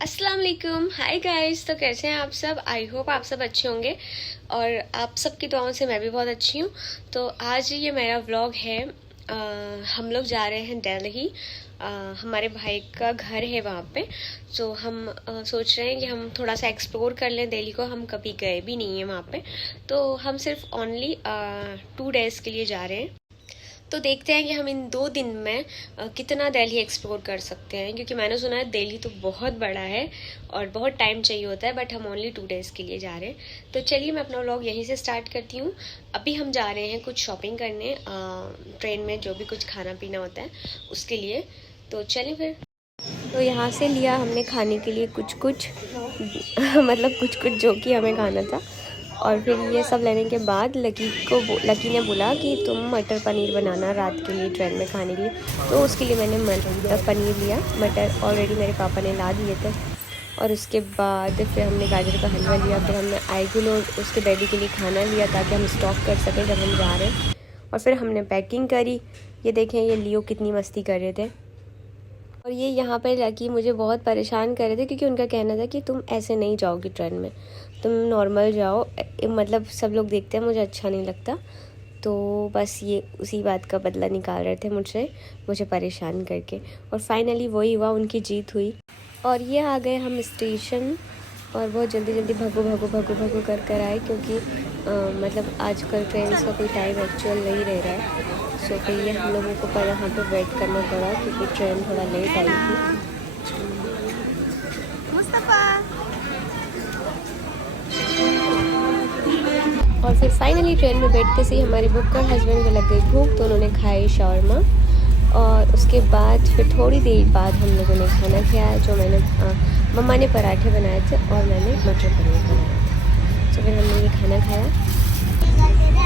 अस्सलाम वालेकुम, hi guys. तो कैसे हैं आप सब? आई होप आप सब अच्छे होंगे और आप सबकी दुआओं से मैं भी बहुत अच्छी हूँ। तो आज ये मेरा व्लॉग है। हम लोग जा रहे हैं दिल्ली। हमारे भाई का घर है वहाँ पे। तो हम सोच रहे हैं कि हम थोड़ा सा एक्सप्लोर कर लें दिल्ली को। हम कभी गए भी नहीं हैं वहाँ पे। तो हम सिर्फ ओनली 2 डेज़ के लिए जा रहे हैं। तो देखते हैं कि हम इन 2 दिन में कितना दिल्ली एक्सप्लोर कर सकते हैं, क्योंकि मैंने सुना है दिल्ली तो बहुत बड़ा है और बहुत टाइम चाहिए होता है। बट हम ओनली 2 डेज़ के लिए जा रहे हैं। तो चलिए मैं अपना व्लॉग यहीं से स्टार्ट करती हूँ। अभी हम जा रहे हैं कुछ शॉपिंग करने, ट्रेन में जो भी कुछ खाना पीना होता है उसके लिए। तो चलिए फिर। तो यहाँ से लिया हमने खाने के लिए कुछ कुछ मतलब कुछ कुछ जो कि हमें खाना था। और फिर ये सब लेने के बाद लकी ने बोला कि तुम मटर पनीर बनाना रात के लिए ट्रेन में खाने के लिए। तो उसके लिए मैंने मटर पनीर लिया। मटर ऑलरेडी मेरे पापा ने ला दिए थे। और उसके बाद फिर हमने गाजर का हलवा लिया। फिर हमने आईगुल और उसके डैडी के लिए खाना लिया ताकि हम स्टॉक कर सकें जब हम जा रहे हैं। और फिर हमने पैकिंग करी। ये देखें, ये लियो कितनी मस्ती कर रहे थे। और ये यहाँ पर लकी मुझे बहुत परेशान कर रहे थे, क्योंकि उनका कहना था कि तुम ऐसे नहीं जाओगी ट्रेन में, तुम नॉर्मल जाओ। मतलब सब लोग देखते हैं, मुझे अच्छा नहीं लगता। तो बस ये उसी बात का बदला निकाल रहे थे मुझसे, मुझे परेशान करके। और फाइनली वही हुआ, उनकी जीत हुई। और ये आ गए हम स्टेशन। और बहुत जल्दी जल्दी भगो भगो भगो भगो कर कर आए, क्योंकि मतलब आजकल ट्रेन का कोई टाइम एक्चुअल नहीं रह रहा है। सो फिर ये हम लोगों को पर यहाँ पे वेट करना पड़ा, क्योंकि ट्रेन थोड़ा लेट आई थी। मुस्तफ़ा। और फिर फाइनली ट्रेन में बैठते से ही हमारे बुक्कर हस्बैंड को लग गई भूख, तो उन्होंने खाए शावरमा। और उसके बाद फिर थोड़ी देर बाद हम लोगों ने खाना खाया, जो मैंने मम्मा ने पराठे बनाए थे और मैंने मटर पनीर बनाया था। तो फिर हमने ये खाना खाया।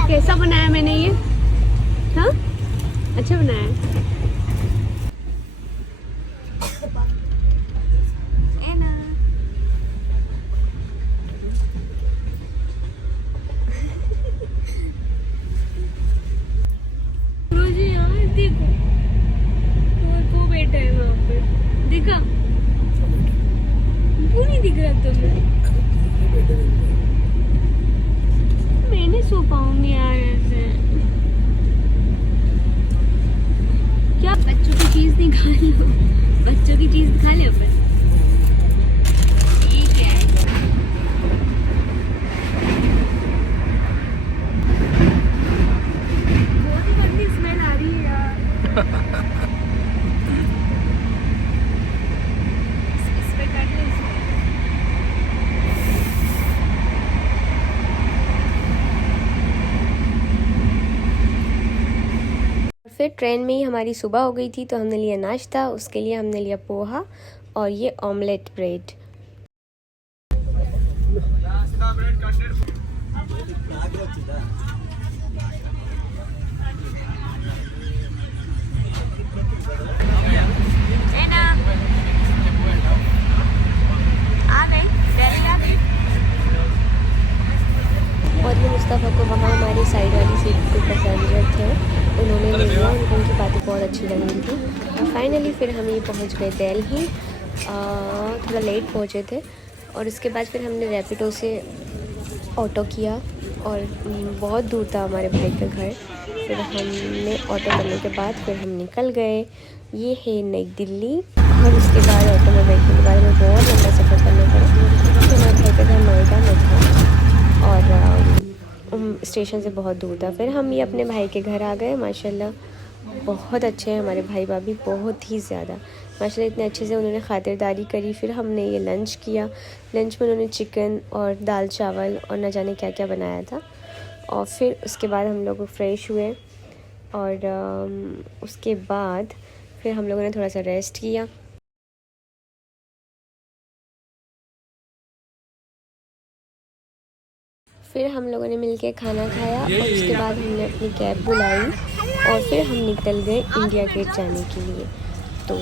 कैसा बनाया मैंने ये? हाँ, अच्छा बनाया। देखो वो बैठा है वहाँ पे, देखा? क्यों नहीं दिख रहा तुम्हें? मैं नहीं सो पाऊंगी यार ऐसे। क्या बच्चों की चीज नहीं खा लो, बच्चों की चीज खा ले अपन। ये क्या है? बहुत ही गंदी स्मेल आ रही है यार। इस पे काट ले। फिर ट्रेन में ही हमारी सुबह हो गई थी, तो हमने लिया नाश्ता। उसके लिए हमने लिया पोहा और ये ऑमलेट ब्रेड। और ये मुस्तफ़ा को वहाँ हमारी साइड वाली सीट पे पैसेंजर थे, उन्होंने ले लिया। उनको उनकी बातें बहुत अच्छी लग रही थी। और फाइनली फिर हम ये पहुँच गए दिल्ली। थोड़ा लेट पहुँचे थे। और उसके बाद फिर हमने रैपिडो से ऑटो किया, और बहुत दूर था हमारे भाई का घर। फिर हमने ऑटो करने के बाद फिर हम निकल गए। ये है नई दिल्ली। और उसके बाद ऑटो में बैठने के बाद हमें बहुत लंबा सफ़र करना पड़ा, क्योंकि हमारे भाई का घर नोएडा में था और स्टेशन से बहुत दूर था। फिर हम ये अपने भाई के घर आ गए। माशाल्लाह बहुत अच्छे हैं हमारे भाई भाभी, बहुत ही ज़्यादा माशाल्लाह। इतने अच्छे से उन्होंने ख़ातिरदारी करी। फिर हमने ये लंच किया। लंच में उन्होंने चिकन और दाल चावल और न जाने क्या क्या बनाया था। और फिर उसके बाद हम लोग फ्रेश हुए। और उसके बाद फिर हम लोगों ने थोड़ा सा रेस्ट किया। फिर हम लोगों ने मिलके खाना खाया। और उसके बाद हमने अपनी कैब बुलाई और फिर हम निकल गए इंडिया गेट जाने के लिए। तो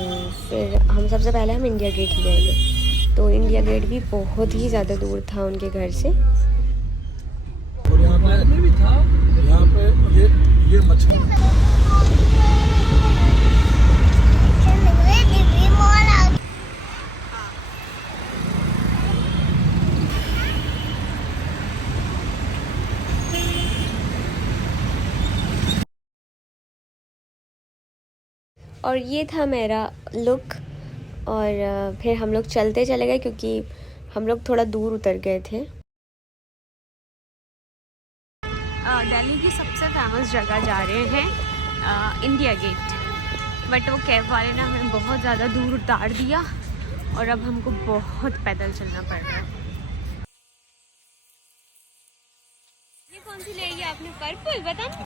फिर हम सबसे पहले हम इंडिया गेट ही गए थे। तो इंडिया गेट भी बहुत ही ज़्यादा दूर था उनके घर से। और यहाँ पे ये मछली और ये था मेरा लुक। और फिर हम लोग चलते चले गए क्योंकि हम लोग थोड़ा दूर उतर गए थे। दिल्ली की सबसे फेमस जगह जा रहे हैं इंडिया गेट, बट वो कैब वाले ने हमें बहुत ज़्यादा दूर उतार दिया और अब हमको बहुत पैदल चलना पड़ रहा है। ये कौन सी लेगी आपने? पर्पल बता।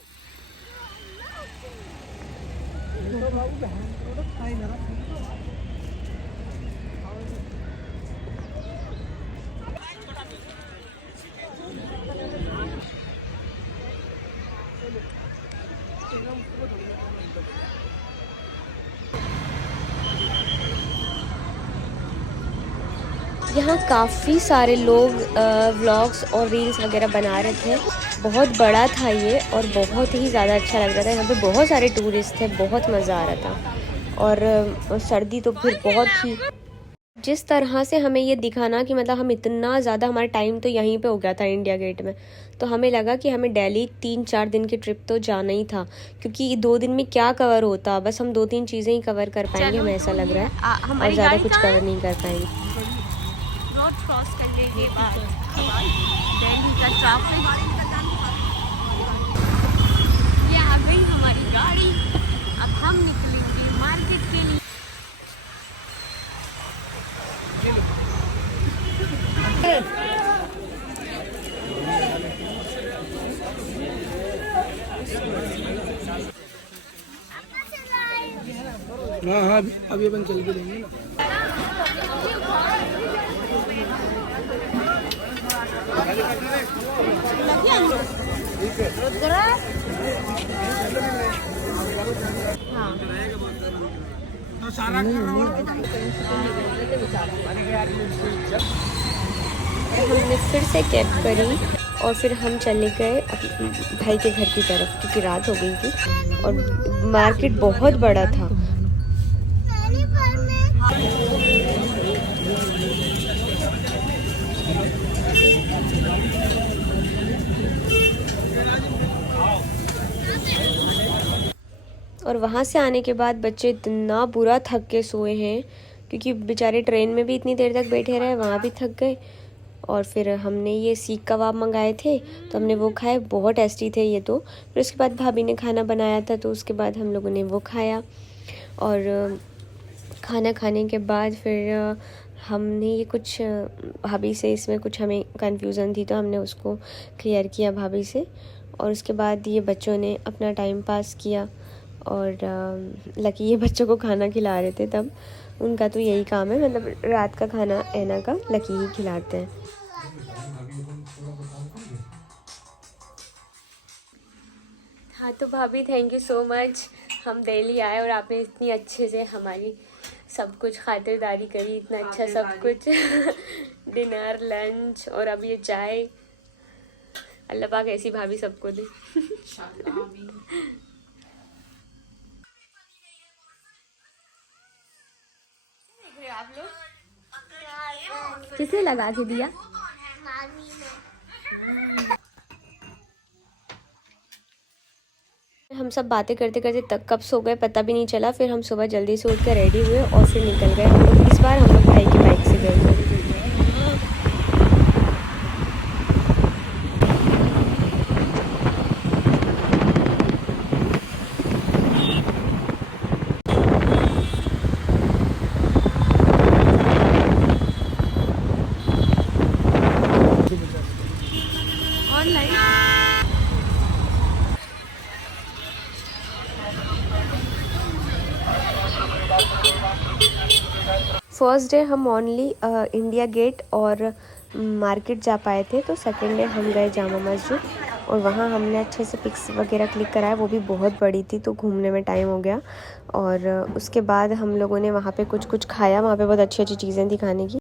यहाँ काफ़ी सारे लोग व्लॉग्स और रील्स वगैरह बना रहे थे। बहुत बड़ा था ये और बहुत ही ज़्यादा अच्छा लग रहा था। यहाँ पे बहुत सारे टूरिस्ट थे, बहुत मज़ा आ रहा था। और सर्दी तो फिर बहुत थी। जिस तरह से हमें ये दिखाना कि मतलब हम इतना ज़्यादा, हमारा टाइम तो यहीं पे हो गया था इंडिया गेट में, तो हमें लगा कि हमें दिल्ली 3-4 दिन की ट्रिप तो जाना ही था, क्योंकि 2 दिन में क्या कवर होता, बस हम 2-3 चीज़ें ही कवर कर पाएंगे, हमें ऐसा लग रहा है, और ज़्यादा कुछ कवर नहीं कर पाएंगे। रोड क्रॉस करने के बाद दिल्ली का ट्रैफिक, ये आ गई हमारी गाड़ी। अब हम निकलेंगे मार्केट के लिए। हाँ हाँ, अभी अपन चल के लेंगे ना। हमने फिर से कैब करी और फिर हम चले गए भाई के घर की तरफ, क्योंकि रात हो गई थी और मार्केट बहुत बड़ा था। और वहाँ से आने के बाद बच्चे इतना बुरा थक के सोए हैं, क्योंकि बेचारे ट्रेन में भी इतनी देर तक बैठे रहे, वहाँ भी थक गए। और फिर हमने ये सीख कबाब मंगाए थे तो हमने वो खाए, बहुत टेस्टी थे ये तो। फिर उसके बाद भाभी ने खाना बनाया था तो उसके बाद हम लोगों ने वो खाया। और खाना खाने के बाद फिर हमने ये कुछ भाभी से, इसमें कुछ हमें कन्फ्यूज़न थी तो हमने उसको क्लियर किया भाभी से। और उसके बाद ये बच्चों ने अपना टाइम पास किया। और लकी ये बच्चों को खाना खिला रहे थे, तब उनका तो यही काम है, मतलब रात का खाना ऐना का लकी ही खिलाते हैं। हाँ तो भाभी थैंक यू सो मच, हम दिल्ली आए और आपने इतनी अच्छे से हमारी सब कुछ खातिरदारी करी, इतना अच्छा सब कुछ डिनर, लंच और अब ये चाय। अल्लाह पाक ऐसी भाभी सबको दे। आप लोग किसे लगा के दिया? हम सब बातें करते करते तक कब सो गए पता भी नहीं चला। फिर हम सुबह जल्दी से उठ कर रेडी हुए और फिर निकल गए हम लोग। इस बार हम लोग भाई की बाइक से गए थे। फर्स्ट डे हम ओनली इंडिया गेट और मार्केट जा पाए थे, तो सेकेंड डे हम गए जामा मस्जिद और वहाँ हमने अच्छे से पिक्स वगैरह क्लिक कराया। वो भी बहुत बड़ी थी तो घूमने में टाइम हो गया। और उसके बाद हम लोगों ने वहाँ पे कुछ खाया। वहाँ पे बहुत अच्छी अच्छी चीज़ें थी खाने की।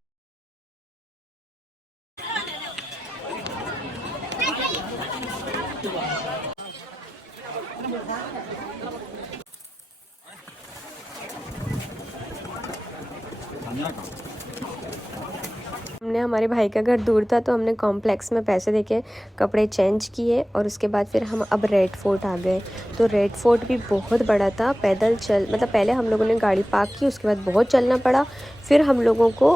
हमने, हमारे भाई का घर दूर था तो हमने कॉम्प्लेक्स में पैसे देके कपड़े चेंज किए और उसके बाद फिर हम अब रेड फोर्ट आ गए। तो रेड फोर्ट भी बहुत बड़ा था, पैदल चल मतलब पहले हम लोगों ने गाड़ी पार्क की, उसके बाद बहुत चलना पड़ा, फिर हम लोगों को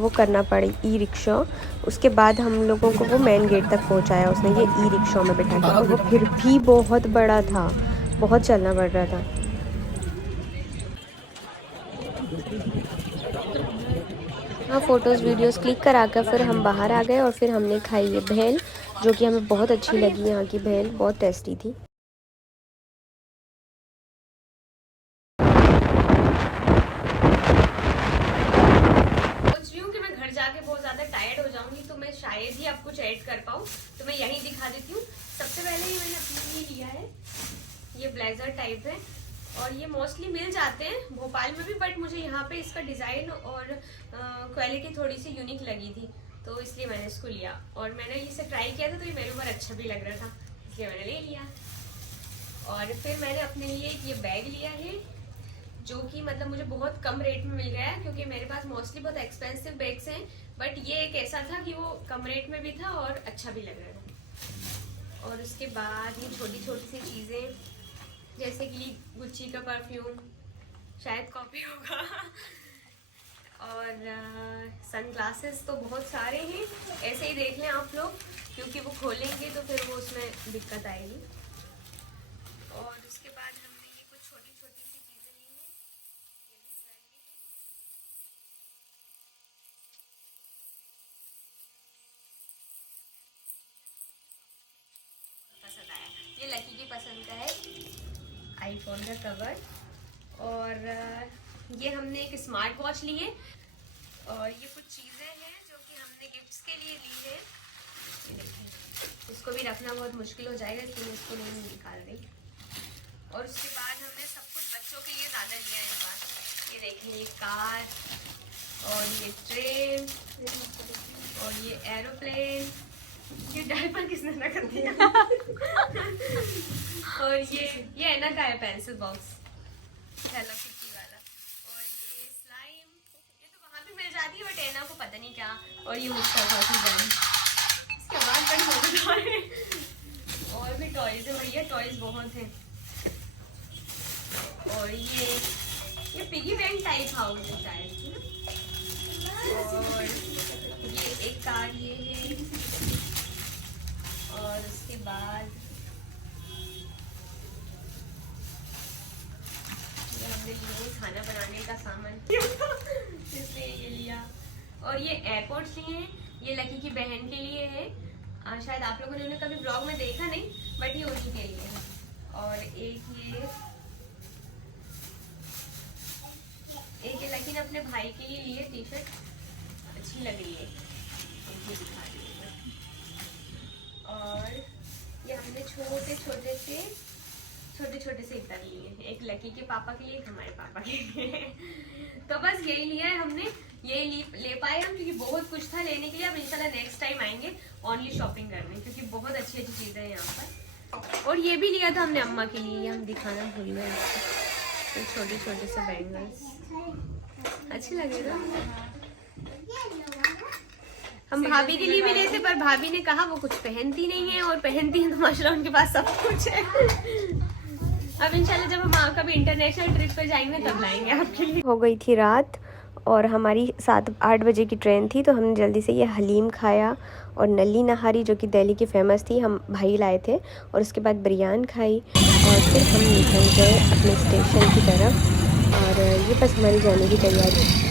वो करना पड़ी ई रिक्शा, उसके बाद हम लोगों को वो मेन गेट तक पहुंचाया उसने ये ई रिक्शा में बिठा के, और वो फिर भी बहुत बड़ा था, बहुत चलना पड़ रहा था। हाँ, फ़ोटोज़ वीडियोस क्लिक करा कर फिर हम बाहर आ गए और फिर हमने खाई ये भेल, जो कि हमें बहुत अच्छी लगी। यहाँ की भेल बहुत टेस्टी थी। सोच रही हूँ कि मैं घर जाके बहुत ज़्यादा टायर्ड हो जाऊंगी तो मैं शायद ही अब कुछ ऐड कर पाऊँ, तो मैं यही दिखा देती हूँ। सबसे पहले ही मैंने अपने लिए लिया है, ये ब्लेजर टाइप है और ये मोस्टली मिल जाते हैं भोपाल में भी, बट मुझे यहाँ पे इसका डिज़ाइन और क्वालिटी थोड़ी सी यूनिक लगी थी तो इसलिए मैंने इसको लिया। और मैंने इसे ट्राई किया था तो ये मेरे ऊपर अच्छा भी लग रहा था, इसलिए मैंने ले लिया। और फिर मैंने अपने लिए ये बैग लिया है जो कि मतलब मुझे बहुत कम रेट में मिल गया है, क्योंकि मेरे पास मोस्टली बहुत एक्सपेंसिव बैग्स हैं, बट ये एक ऐसा था कि वो कम रेट में भी था और अच्छा भी लग रहा था। और उसके बाद ये छोटी छोटी सी चीज़ें जैसे कि गुच्ची का परफ्यूम, शायद कॉपी होगा और सनग्लासेस तो बहुत सारे हैं, ऐसे ही देख लें आप लोग, क्योंकि वो खोलेंगे तो फिर वो उसमें दिक्कत आएगी। और उसके बाद हमने ये कुछ छोटी छोटी सी चीज़ें ली हैं, ये भी ज्वेलरी है। पसंद आया, ये लकी की पसंद का है, आईफोन का कवर। और ये हमने एक स्मार्ट वॉच ली है और ये कुछ चीज़ें हैं जो कि हमने गिफ्ट्स के लिए ली है। ये देखें, इसको भी रखना बहुत मुश्किल हो जाएगा इसलिए इसको नहीं निकाल रही। और उसके बाद हमने सब कुछ बच्चों के लिए ज़्यादा लिया है पास। ये देखें, ये कार और ये ट्रेन और ये एरोप्लेन, ये डायपर किसने रख दिया और ये एना का है पेंसिल बॉक्स, हेलो किटी वाला। और ये स्लाइम, ये तो वहाँ भी मिल जाती है बट एना को पता नहीं क्या। और ये उसका गन, इसके बाद बड़ी मजेदार है। और भी टॉयज है भैया, टॉयज बहुत हैं। और ये पिगी बैंक टाइप हाउस है शायद, और ये एक कार ये है। और उसके बाद हमने लिए खाना बनाने का सामान इसलिए ये लिया। और ये एयरपोर्ट्स लिए हैं, ये लकी की बहन के लिए है, शायद आप लोगों ने उन्हें कभी ब्लॉग में देखा नहीं, बट ये उन्हीं के लिए है। और एक ये लकी ने अपने भाई के लिए लिए टी शर्ट, अच्छी लग रही है, ये दिखा रही है। और ये हमने छोटे छोटे से इतर लिए, एक लकी के पापा के लिए, एक हमारे पापा के लिए तो बस यही लिया है हमने, यही ले पाए हम, क्योंकि बहुत कुछ था लेने के लिए। अब इंशाल्लाह नेक्स्ट टाइम आएंगे ओनली शॉपिंग करने, क्योंकि बहुत अच्छी अच्छी चीज़ें हैं यहाँ पर। और ये भी लिया था हमने अम्मा के लिए, हम दिखाना भूल गए, तो छोटे छोटे से बैंगल्स अच्छे लगे था। हम भाभी के लिए भी लेते, पर भाभी ने कहा वो कुछ पहनती नहीं है, और पहनती है तो माशाल्लाह उनके पास सब कुछ है। अब इंशाल्लाह जब हम कभी इंटरनेशनल ट्रिप पे जाएंगे तब लाएंगे आपके लिए। हो गई थी रात और हमारी 7-8 बजे की ट्रेन थी, तो हमने जल्दी से ये हलीम खाया और नली नहारी जो कि दिल्ली की फ़ेमस थी, हम भाई लाए थे, और उसके बाद बिरयानी खाई और फिर हम निकल गए अपने स्टेशन की तरफ। और ये बस हमारी जाने की तैयारी।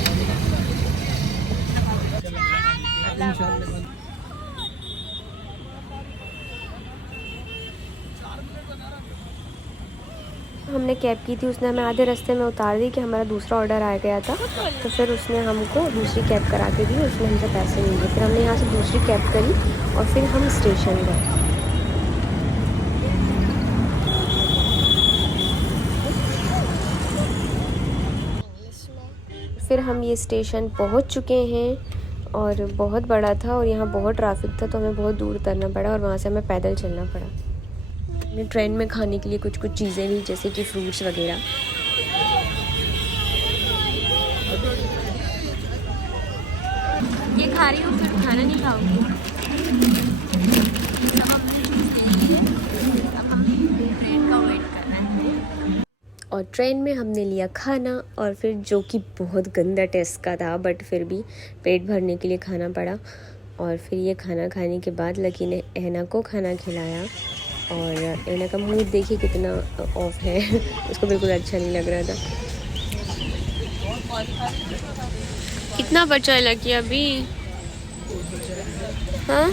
हमने कैब की थी, उसने हमें आधे रास्ते में उतार दी कि हमारा दूसरा ऑर्डर आ गया था, तो फिर उसने हमको दूसरी कैब करा के दी, उसने हमसे पैसे नहीं दिए। फिर हमने यहाँ से दूसरी कैब करी और फिर हम स्टेशन गए। फिर हम ये स्टेशन पहुँच चुके हैं और बहुत बड़ा था और यहाँ बहुत ट्रैफिक था, तो हमें बहुत दूर उतरना पड़ा और वहाँ से हमें पैदल चलना पड़ा। हमने ट्रेन में खाने के लिए कुछ चीज़ें ली, जैसे कि फ्रूट्स वगैरह। ये खा रही हूँ फिर खाना नहीं खाऊंगी। सब हमने चीज़ ले ली है, अब हम ट्रेन का वेट कर रहे हैं। और ट्रेन में हमने लिया खाना और फिर जो कि बहुत गंदा टेस्ट का था, बट फिर भी पेट भरने के लिए खाना पड़ा। और फिर ये खाना खाने के बाद लकी ने ऐना को खाना खिलाया और ऐना का मूड देखिए कितना ऑफ है उसको बिल्कुल अच्छा नहीं लग रहा था। कितना बचा है लकी अभी? हाँ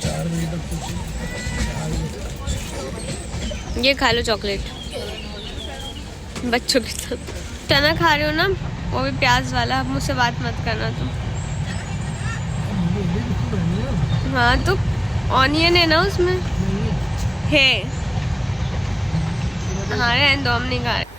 4 बजे तक कुछ ये खा लो चॉकलेट बच्चों के साथ। चना खा रहे हो ना, वो भी प्याज वाला। अब मुझसे बात मत करना तुम। हाँ तो ऑनियन है ना उसमें है। हाँ रहने दो, हम नहीं खा रहे।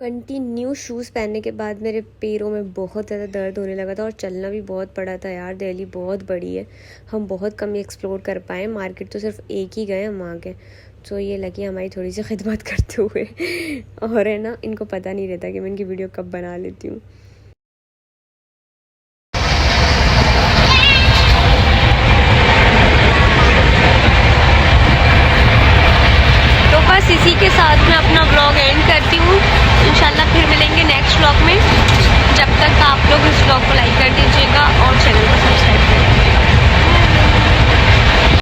कंटिन्यू शूज़ पहनने के बाद मेरे पैरों में बहुत ज़्यादा दर्द होने लगा था और चलना भी बहुत पड़ा था यार। दिल्ली बहुत बड़ी है, हम बहुत कम एक्सप्लोर कर पाए। मार्केट तो सिर्फ एक ही गए हम वहाँ के। तो ये लगी हमारी थोड़ी सी खिदमत करते हुए और है ना, इनको पता नहीं रहता कि मैं इनकी वीडियो कब बना लेती हूँ। तो बस इसी के साथ मैं अपना व्लॉग एंड करती हूँ। इंशाल्लाह फिर मिलेंगे नेक्स्ट व्लॉग में। जब तक आप लोग इस व्लॉग को लाइक कर दीजिएगा और चैनल को सब्सक्राइब करें।